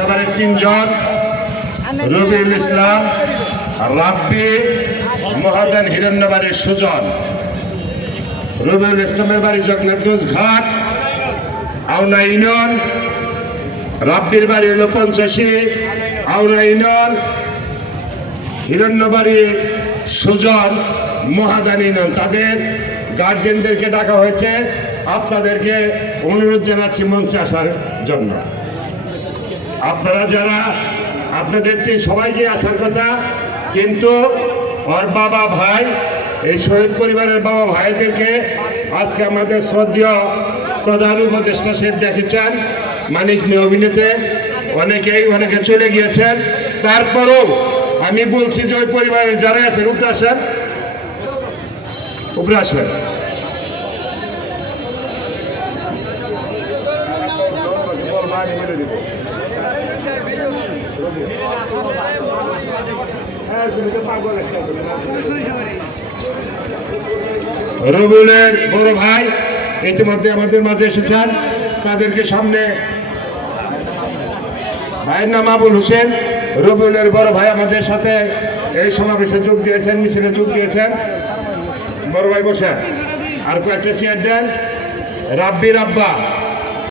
সাভারের 3 জন, রবিউল ইসলাম, রাব্বি, মহাদান হিরণ্যবাড়ির সুজন। রবিউল ইসলামের বাড়ি জগন্নাথগঞ্জ ঘাট, আওনা ইউনিয়ন। রাব্বির বাড়ি হলো 85, আওনা ইউনিয়ন। হিরণ্যবাড়ি সুজন, মহাদান ইউনিয়ন। তাদের গার্জেনদেরকে ডাকা হয়েছে, আপনাদেরকে অনুরোধ জানাচ্ছি মঞ্চে আসার জন্য। আপনারা যারা, আপনাদেরকে সবাইকে আসার কথা, কিন্তু ওর বাবা ভাই, এই শহীদ পরিবারের বাবা ভাইদেরকে আজকে আমাদের শ্রদ্ধেয় প্রধান উপদেষ্টা সাহেব দেখেছেন মানিক নিয়ে অভিনেতে। অনেকে চলে গিয়েছেন, তারপরেও আমি বলছি যে ওই পরিবারের যারা আছেন উপরে আসেন, উপরে আসেন। রবিউলের বড় ভাই ইতিমধ্যে আমাদের মাঝে এসেছেন, তাদেরকে সামনে। ভাইয়ের নাম আবুল হোসেন, রবিউলের বড় ভাই আমাদের সাথে এই সমাবেশে যোগ দিয়েছেন, মিছিলে যোগ দিয়েছেন। বড় ভাই বসেন, আর কয়েকটা চেয়ার দেন। রাব্বির আব্বা